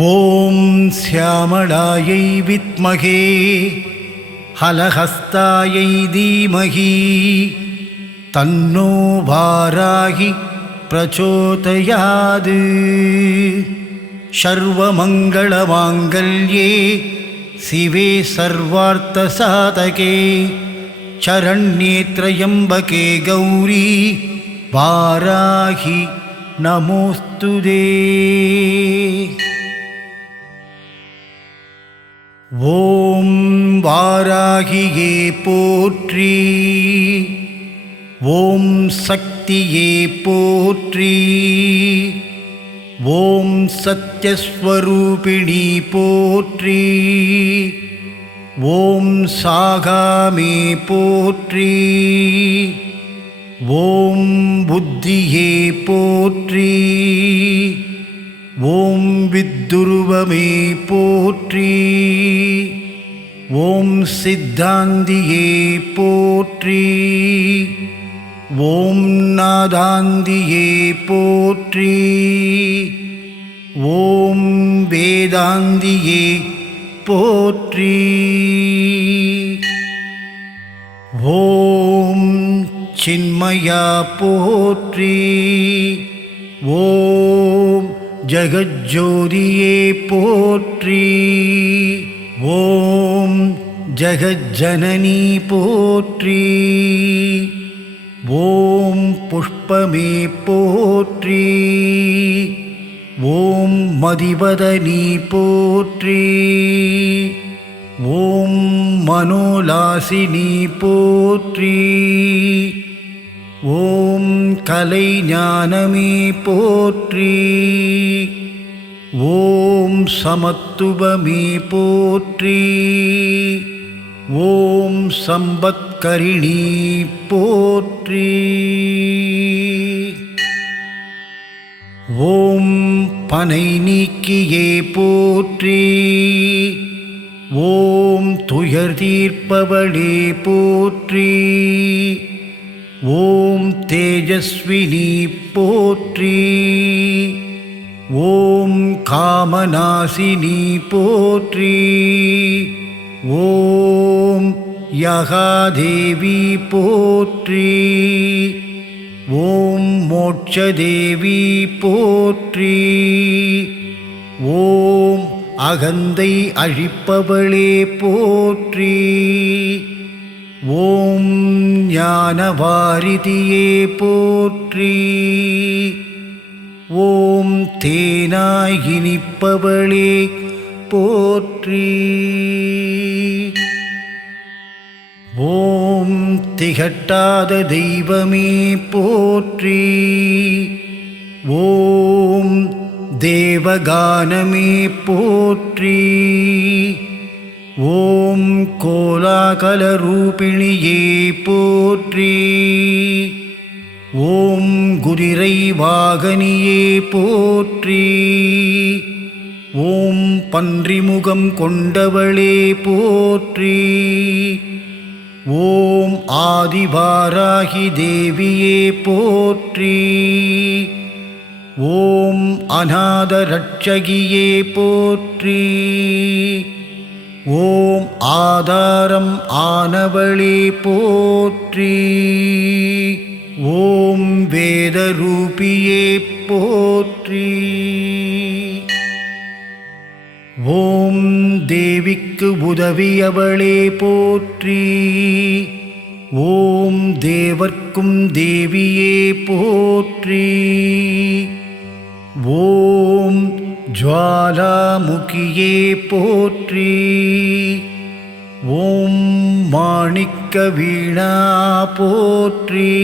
ஓம் ஸ்யாமளாயை வித்மகே ஹலஹஸ்தாயை தீமஹி தன்னோ வாராகி பிரச்சோதயாது. சர்வமங்களமாங்கல்யே சிவே சர்வார்த்த சாதகே சரண்யே த்ரயம்பகே கௌரி வாராகி நமோஸ்துதே. ஓம் வாராகியே போற்றி, ஓம் சக்தியே போற்றி, ஓம் சத்யஸ்வரூபிணி போற்றி, ஓம் சாகாமே போற்றி, ஓம் புத்தியே போற்றி, ஓம் வித்துருவமே போற்றி, ஓம் சித்தாந்தியே போற்றி, ஓம் நாதாந்தியே போற்றி, ஓம் வேதாந்தியே போற்றி, ஓம் சின்மயா போற்றி, ஓம் ஜகஜ்ஜோதியே போற்றி, ஓம் ஜகஜ்ஜனனி போற்றி, ஓம் புஷ்பமே போற்றி, ஓம் மதிவதனி போற்றி, ஓம் மனோலாசினி போற்றி, ஓம் கலைஞானமே போற்றி, ஓம் சமத்துவமே போற்றி, ஓம் சம்பத்கரிணி போற்றி, ஓம் பனை நீக்கியே போற்றி, ஓம் துயர் தீர்ப்பவளே போற்றி, ஓம் தேஜஸ்வினி போற்றி, ஓம் காமநாசினி போற்றி, ஓம் யகாதேவி போற்றி, ஓம் மோட்சதேவி போற்றி, ஓம் அகந்தை அழிப்பவளே போற்றி, ஓம் ஞானவாரிதியே போற்றி, ஓம் தேனாய் இனிப்பவளே போற்றி, ஓம் திகட்டாத தெய்வமே போற்றி, ஓம் தேவகானமே போற்றி, ஓம் கோலாகலரூபிணியே போற்றி, ஓம் குதிரை வாகனியே போற்றி, ஓம் பன்றிமுகம் கொண்டவளே போற்றி, ஓம் ஆதிவாராகி தேவியே போற்றி, ஓம் அநாத ரட்சகியே போற்றி, ஓம் ஆதாரம் ஆனவளே போற்றி, ஓம் வேதரூபியே போற்றி, ஓம் தேவிக்கு உதவியவளே போற்றி, ஓம் தேவர்க்கும் தேவியே போற்றி, ஓம் ஜ்வாலாமுகியே போற்றி, ஓம் மாணிக்க வீணா போற்றி,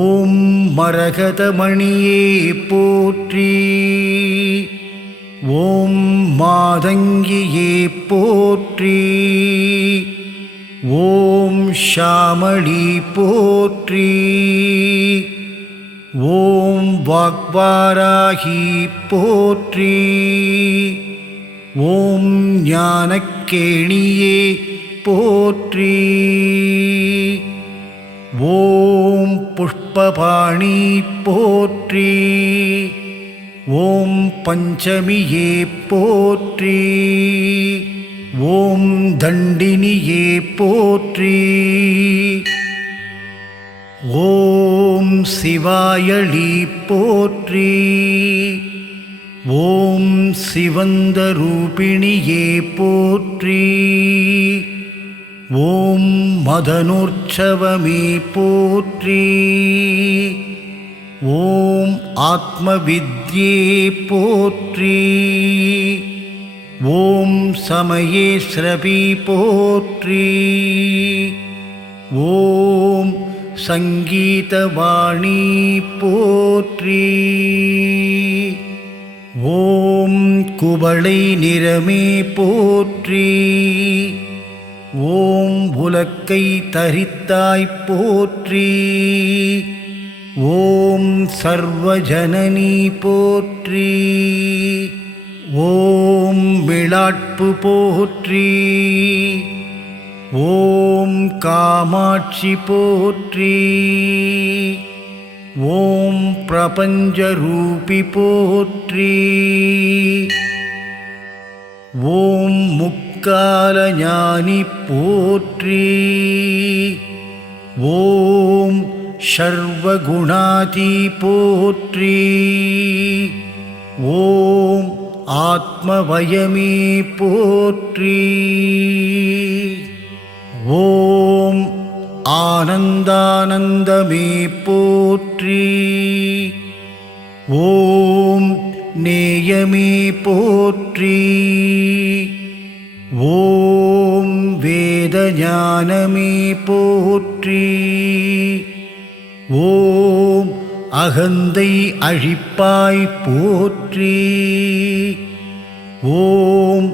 ஓம் மரகதமணியே போற்றி, ஓம் மாதங்கியே போற்றி, ஓம் ஷாமளி போற்றி, ஓம் வாக்வாராகி போற்றி, ஓம் ஞானக்கேணியே போற்றி, ஓம் புஷ்பபாணி போற்றி, ஓம் பஞ்சமியே போற்றி. ஓம் தண்டினியே போற்றி. ஓம் சிவாயளி போற்றி. ஓம் சிவந்த ரூபிணியே போற்றி. ஓம் மதனோற்சவமே போற்றி. ஓம் ஆத்மவித்யே போற்றி. ஓம் சமயேஸ்ரவி போற்றி. ஓம் சங்கீதவாணி போற்றி. ஓம் குவளை நிறமே போற்றி. ஓம் உலக்கை தரித்தாய் போற்றி. ஓம் சர்வஜனனி போற்றி. ஓம் விளாட்பு போற்றி. ஓம் காமாட்சி போற்றி. ஓம் பிரபஞ்சரூபி போற்றி. ஓம் முக்கால ஞானி போற்றி. ஓம் சர்வகுணாதி போற்றி. ஓம் ஆத்மவயமே போற்றி. ஓம் ஆனந்தானந்தமே போற்றி. ஓம் நேயமே போற்றி. ஓம் வேதஞானமே போற்றி. ஓம் அகந்தை அழிப்பாய் போற்றி. ஓம்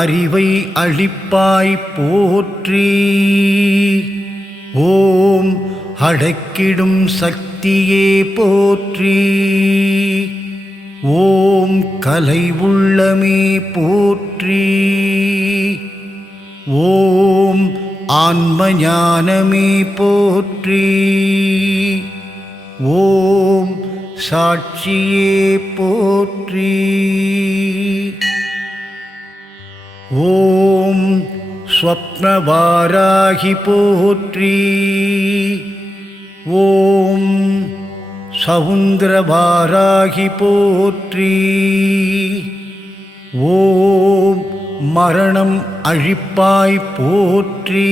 அறிவை அழிப்பாய் போற்றி. ஓம் அடக்கிடும் சக்தியே போற்றி. ஓம் கலை உள்ளமே போற்றி. ஓம் ஆன்மஞானமே போற்றி. ஓம் சாட்சியே போற்றி. ஓம் ஸ்வப்னவாராகி போற்றி. ஓம் சவுந்திரவாராகி போற்றி. ஓம் மரணம் அழிப்பாய் போற்றி.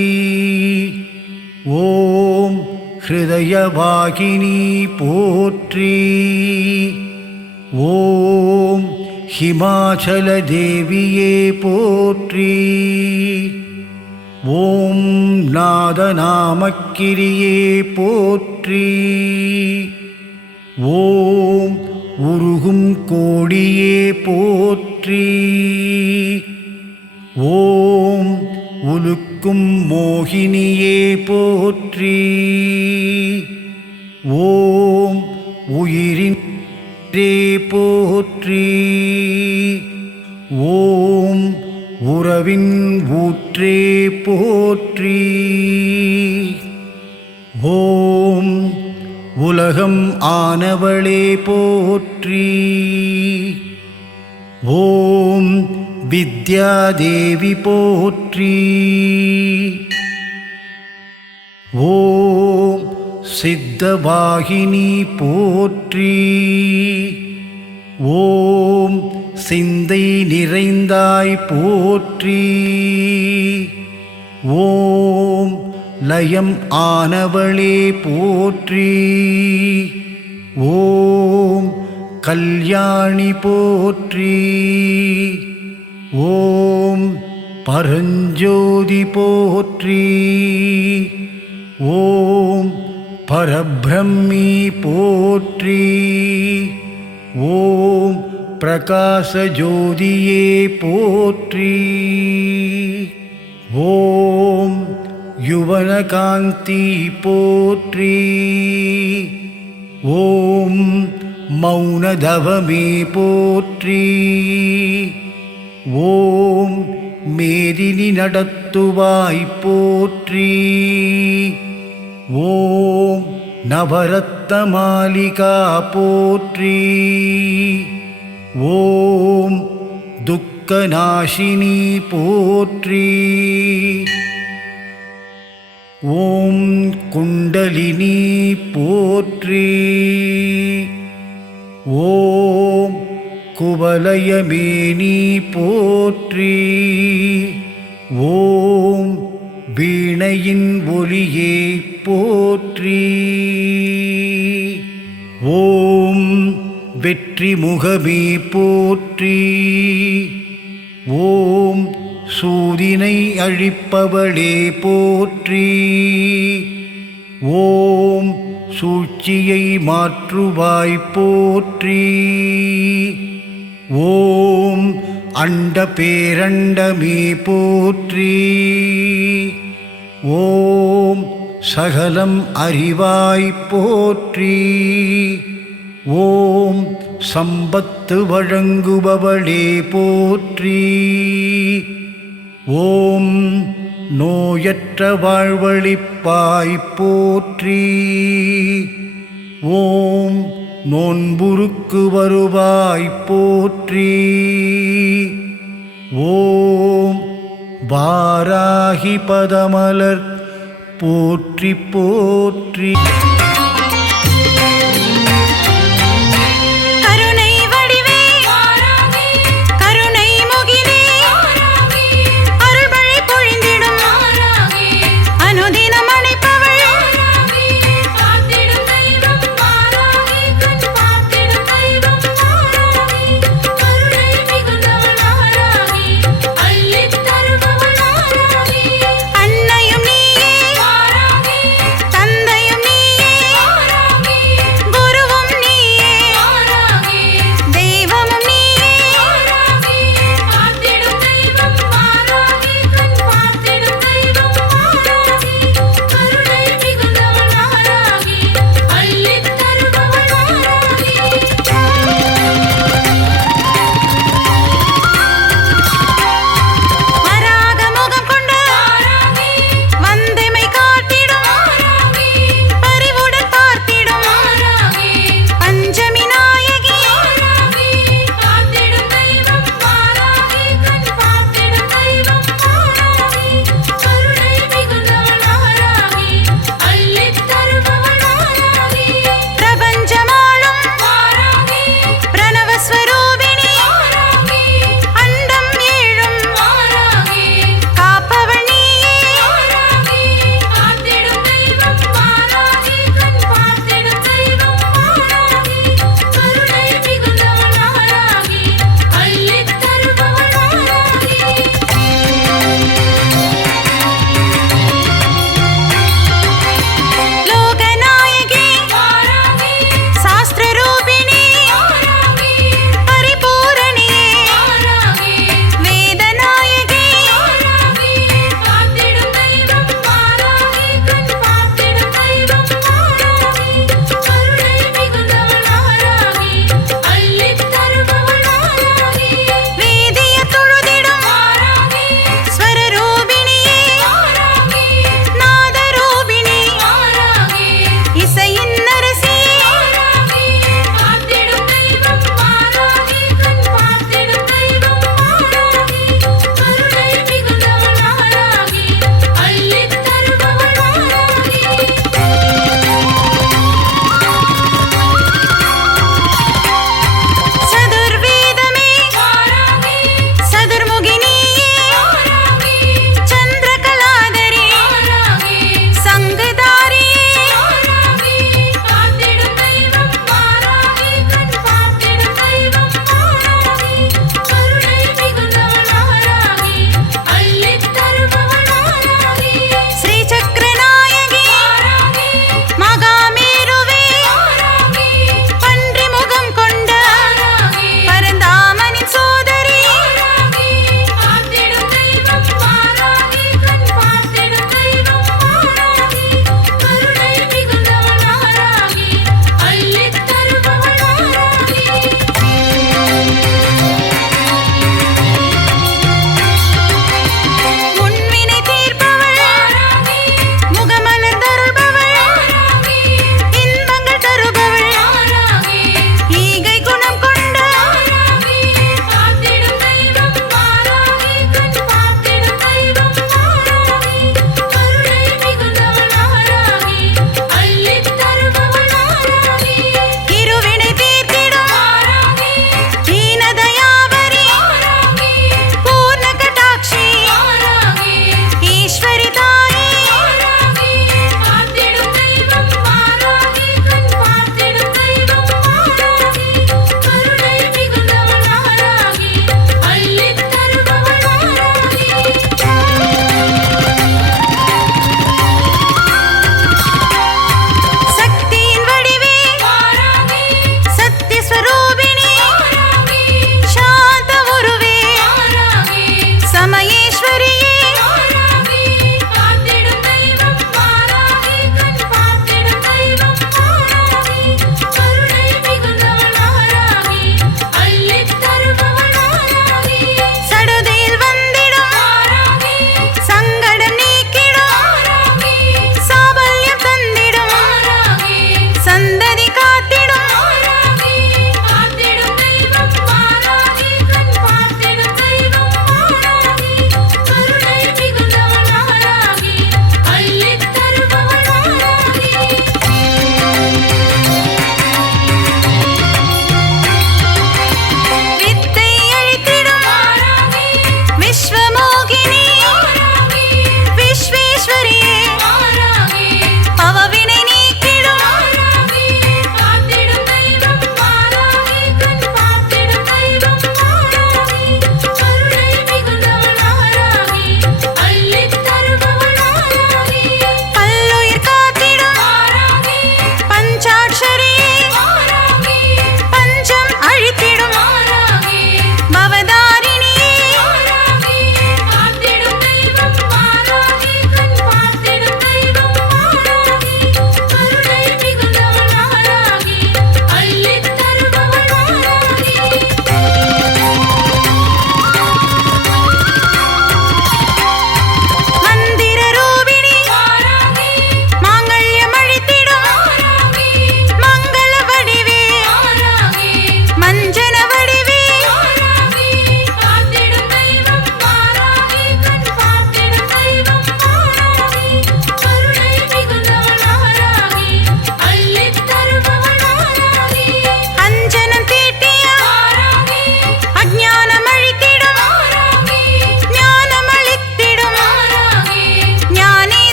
ஓம் ஹிருதயவாகினி போற்றி. ஓம் ஹிமாச்சல தேவியே போற்றி. ஓம் நாதநாமக்கிரியே போற்றி. ஓம் உருகும் கோடியே போற்றி. ஓம் உலுக்கும் மோகினியே போற்றி. ஓம் உயிரின் போற்றி. ஓம் உறவின் ஊற்றே போற்றி. ஓம் உலகம் ஆனவளே போற்றி. ஓம் வித்யாதேவி போற்றி. ஓம் சித்தவாகினி போற்றி. ஓம் சிந்தை நிறைந்தாய் போற்றி. ஓம் லயம் ஆனவளே போற்றி. ஓம் கல்யாணி போற்றி. ஓம் பரஞ்சோதி போற்றி. ஓம் பரபிரம்மி போற்றி. ஓம் பிரகாசஜோதியே போற்றி. ஓம் யுவனகாந்தி போற்றி. ஓம் மௌனதவமே போற்றி. ஓம் மேதினி நடத்துவாய் போற்றி. ஓம் நவரத்ன மாலிகா போற்றி. துக்கநாசினி போற்றி. ஓம் குண்டலினி போற்றி. ஓம் குவலயமேனி போற்றி. ஓம் வீணையின் ஒலியே போற்றி. ஓம் வெற்றி முகமே போற்றி. ஓம் சூதினை அழிப்பவளே போற்றி. ஓம் சூழ்ச்சியை மாற்றுவாய் போற்றி. ஓம் அண்ட பேரண்டமே போற்றி. ஓம் சகலம் அறிவாய் போற்றி. ஓம் சம்பத்து வழங்குபவளே போற்றி. ஓம் நோயற்ற வாழ்வளிப்பாய் போற்றி. ஓம் நோன்புருக்கு வருவாய் போற்றி. ஓம் வாராகி பதமலர் போற்றி போற்றி.